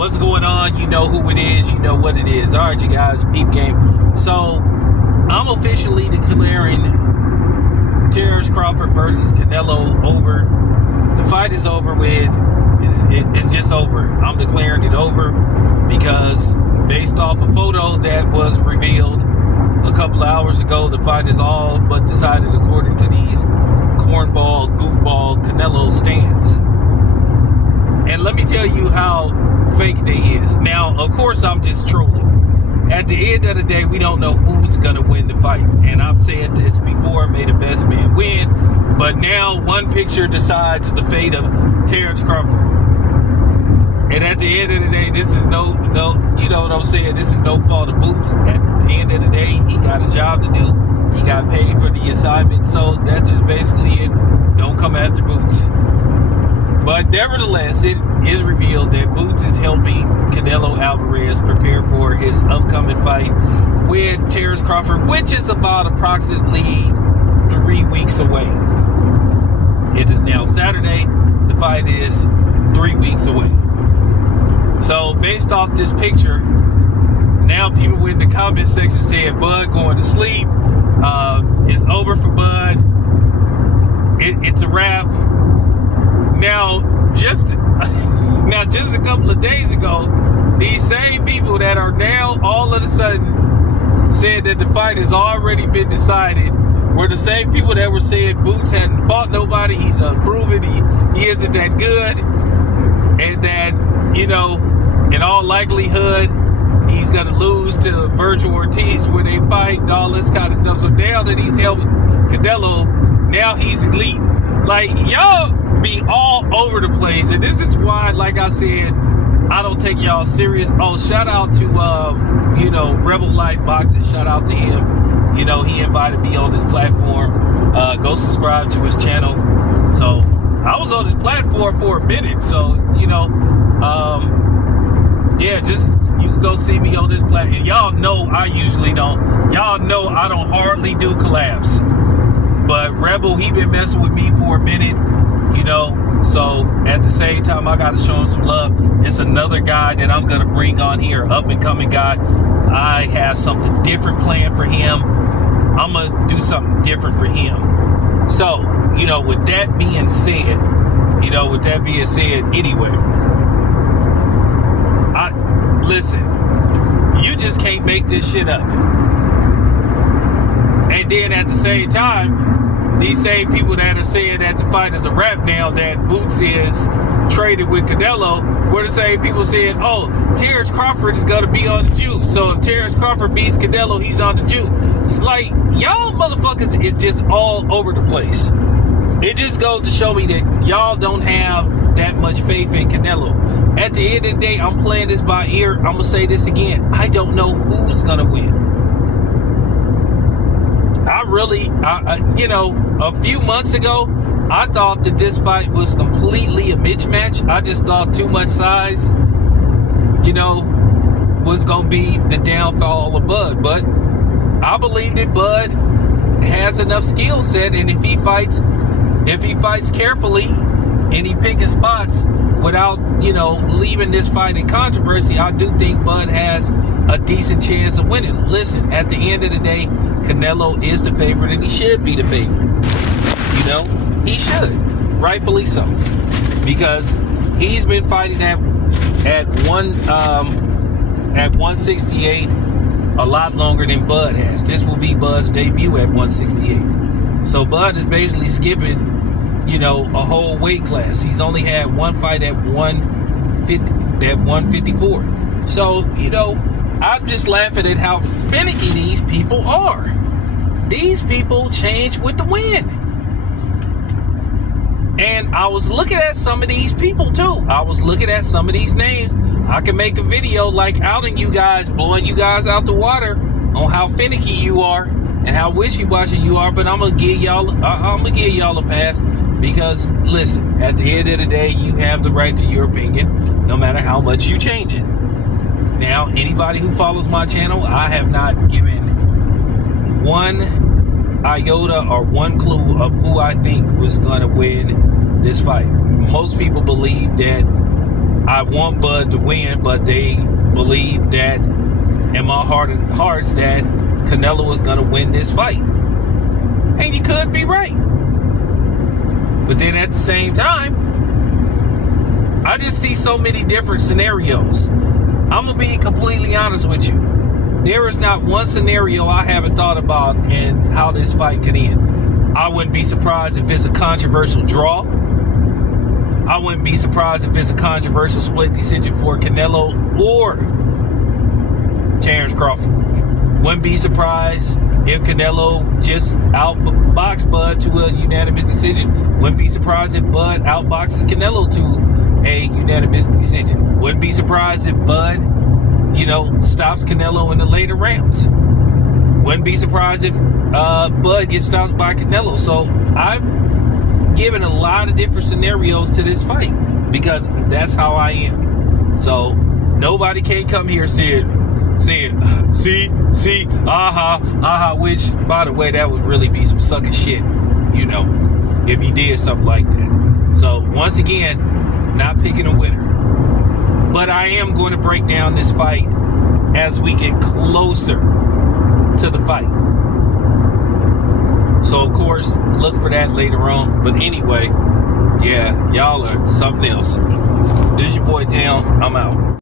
What's going on? You know who it is. You know what it is. All right, you guys, peep game. So, I'm officially declaring Terrence Crawford versus Canelo over. The fight is over with. It's just over. I'm declaring it over because based off a photo that was revealed a couple of hours ago, the fight is all but decided according to these cornball, goofball Canelo stands. And let me tell you how fake they is. Now, of course, I'm just trolling. At the end of the day, we don't know who's going to win the fight. And I've said this before, may the best man win. But now one picture decides the fate of Terrence Crawford. And at the end of the day, this is no, you know what I'm saying? This is no fault of Boots. At the end of the day, he got a job to do. He got paid for the assignment. So that's just basically it. Don't come after Boots. But nevertheless, it is revealed that Boots is helping Canelo Alvarez prepare for his upcoming fight with Terrence Crawford, which is about approximately 3 weeks away. It is now Saturday. The fight is 3 weeks away. So based off this picture, now people in the comment section saying Bud going to sleep. It's over for Bud. It's a wrap. Now, just a couple of days ago, these same people that are now all of a sudden said that the fight has already been decided were the same people that were saying Boots hadn't fought nobody, he's unproven, he isn't that good, and that, you know, in all likelihood, he's going to lose to Virgil Ortiz when they fight and all this kind of stuff. So now that he's helped Canelo, now he's elite. Like, y'all be all over the place, and this is why, like I said, I don't take y'all serious. Oh, shout out to Rebel Life Boxing. Shout out to him. You know, he invited me on this platform. Go subscribe to his channel. So I was on this platform for a minute. So yeah, just you can go see me on this platform. And y'all know I usually don't. Y'all know I don't hardly do collabs. But Rebel, he been messing with me for a minute. So at the same time, I got to show him some love. It's another guy that I'm going to bring on here, up and coming guy. I have something different planned for him. I'm going to do something different for him. So, with that being said, anyway, listen, you just can't make this shit up. And then at the same time, these same people that are saying that the fight is a wrap now, that Boots is traded with Canelo, were the same people saying, oh, Terrence Crawford is going to be on the juice. So if Terrence Crawford beats Canelo, he's on the juice. It's like, y'all motherfuckers is just all over the place. It just goes to show me that y'all don't have that much faith in Canelo. At the end of the day, I'm playing this by ear. I'm going to say this again. I don't know who's going to win. A few months ago, I thought that this fight was completely a mismatch. I just thought too much size, was going to be the downfall of Bud. But I believe that Bud has enough skill set, and if he fights carefully and he picks his spots without, leaving this fight in controversy, I do think Bud has a decent chance of winning. Listen, at the end of the day, Canelo is the favorite, and he should be the favorite. He should, rightfully so, because he's been fighting at 168 a lot longer than Bud has. This will be Bud's debut at 168. So Bud is basically skipping, a whole weight class. He's only had one fight at 154. So, I'm just laughing at how finicky these people are. These people change with the wind. And I was looking at some of these people too. I was looking at some of these names. I can make a video like outing you guys, blowing you guys out the water on how finicky you are and how wishy-washy you are. But I'm gonna give y'all a pass because listen, at the end of the day, you have the right to your opinion, no matter how much you change it. Now, anybody who follows my channel, I have not given one iota or one clue of who I think was going to win this fight. Most people believe that I want Bud to win, but they believe that in my heart of hearts that Canelo was going to win this fight. And you could be right. But then at the same time, I just see so many different scenarios. I'm going to be completely honest with you. There is not one scenario I haven't thought about in how this fight could end. I wouldn't be surprised if it's a controversial draw. I wouldn't be surprised if it's a controversial split decision for Canelo or Terrence Crawford. Wouldn't be surprised if Canelo just outboxed Bud to a unanimous decision. Wouldn't be surprised if Bud outboxes Canelo to a unanimous decision. Wouldn't be surprised if Bud, stops Canelo in the later rounds. Wouldn't be surprised if Bud gets stopped by Canelo. So I'm giving a lot of different scenarios to this fight because that's how I am. So nobody can come here saying, see, which, by the way, that would really be some sucker shit, if you did something like that. So once again, not picking a winner. But I am going to break down this fight as we get closer to the fight. So, of course, look for that later on. But anyway, yeah, y'all are something else. This is your boy, Town. I'm out.